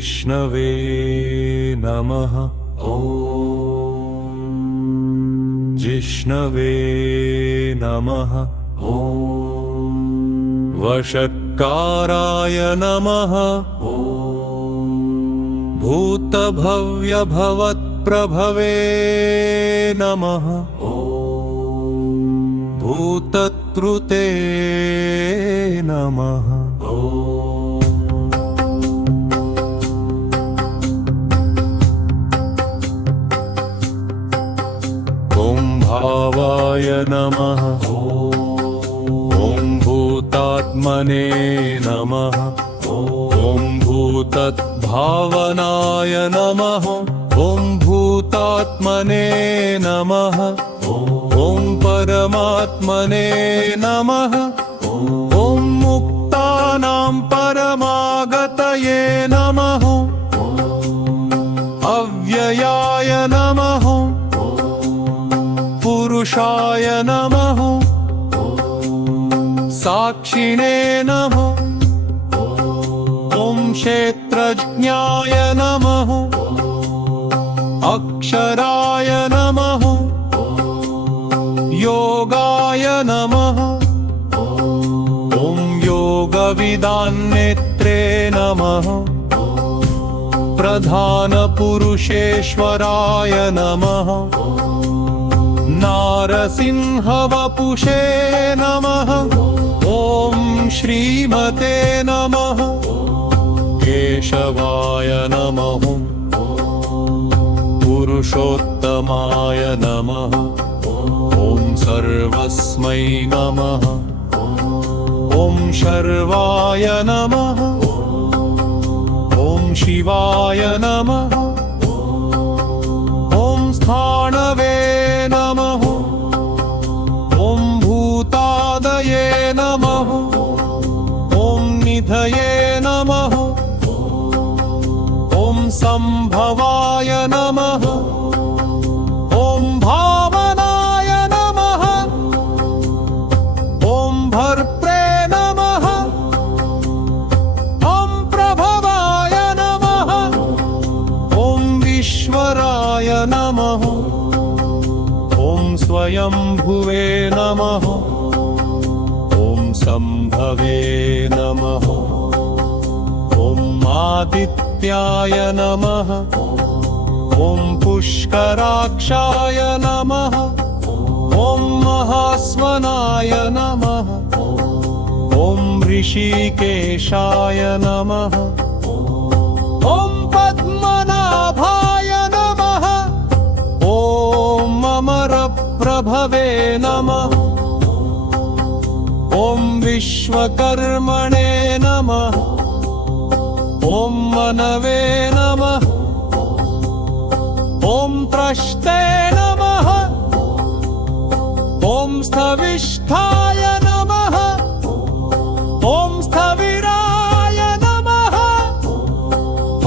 विष्णवे नमः। ॐ जिष्णवे नमः। ॐ वषट्काराय नमः। ॐ भूतभव्यभवत्प्रभवे नमः। ॐ भूतत्रुते नमः। भावाय नमः। ॐ भूतात्मने नमः। ॐ भूतद्भावनाय नमः। ॐ भूतात्मने नमः। ॐ परमात्मने नमः। ॐ मुक्तानां परमागतये नमः। अव्ययाय नमः। पुरुषाय नमः। साक्षिणे नमः। ॐ क्षेत्रज्ञाय नमः। अक्षराय नमः। योगाय नमः। ॐ योगविदान्नेत्रे नमः। प्रधानपुरुषेश्वराय नमः। नारसिंहवपुषे नमः। ॐ श्रीमते नमः। केशवाय नमः। पुरुषोत्तमाय नमः। ॐ सर्वस्मै नमः। ॐ शर्वाय नमः। ॐ शिवाय नमः। ॐ स्थाणवे नमः। ॐ भूतादये नमः। ॐ निधये नमः। ॐ संभवाय नमः। ॐ भावनाय नमः। ॐ भर्त्रे नमः। ॐ प्रभवाय नमः। ॐ विश्वराय नमः। ॐ स्वयंभुवे नमः। ॐ संभवे नमः। ॐ आदित्याय नमः। ॐ पुष्कराक्षाय नमः। ॐ महास्वनाय नमः। ॐ ऋषिकेशाय नमः। ॐ पद्मनाभाय नमः। ॐ अमरप्रभवे नमः। ॐ विश्वकर्मणे नमः। ॐ मनवे नमः। ॐ त्रष्टे नमः। ॐ स्थविष्ठाय नमः। ॐ स्थविराय नमः।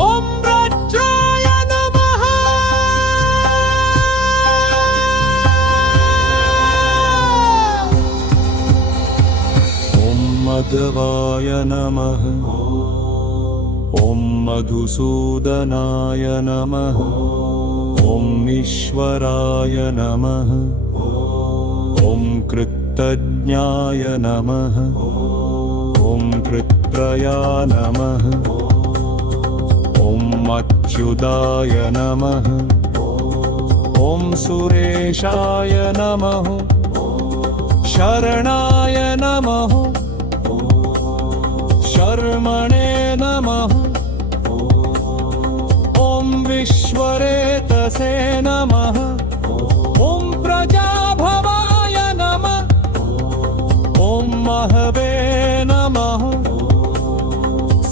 ॐ रज्राय नमः। ॐ मध्वाय नमः। ॐ मधुसूदनाय नमः। ॐ ईश्वराय नमः। ॐ कृतज्ञाय नमः। ॐ कृत्रया नमः। ॐ अच्युताय नमः। ॐ सुरेशाय नमः। शरणाय नमः। शर्मणे नमः। ॐ विश्वरेतसे नमः। ॐ प्रजाभवाय नमः। ॐ महवे नमः।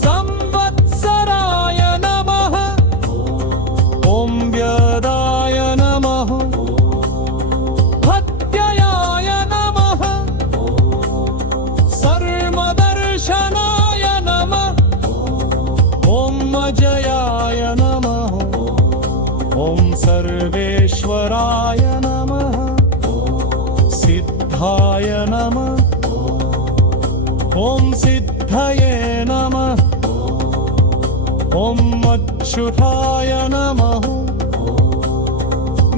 संवत्सराय नमः। ॐ व्यदाय नमः। हत्ययाय नमः। सर्वदर्शनाय नमः। ॐ अजया सिद्धेश्वराय नमः सिद्धाय नमः ॐ सिद्धये नमः ॐ अच्युताय नमः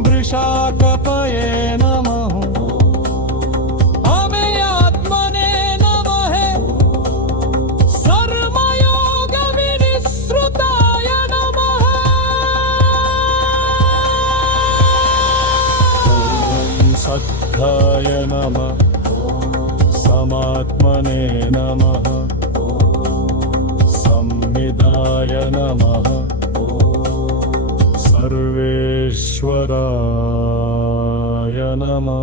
वृषाकपये नमः अमेयात्मने नमः सर्वयोगविनिःसृताय नमः ॐ सद्धाय नमः समात्मने नमः संविदाय नमः सर्वेश्वराय नमः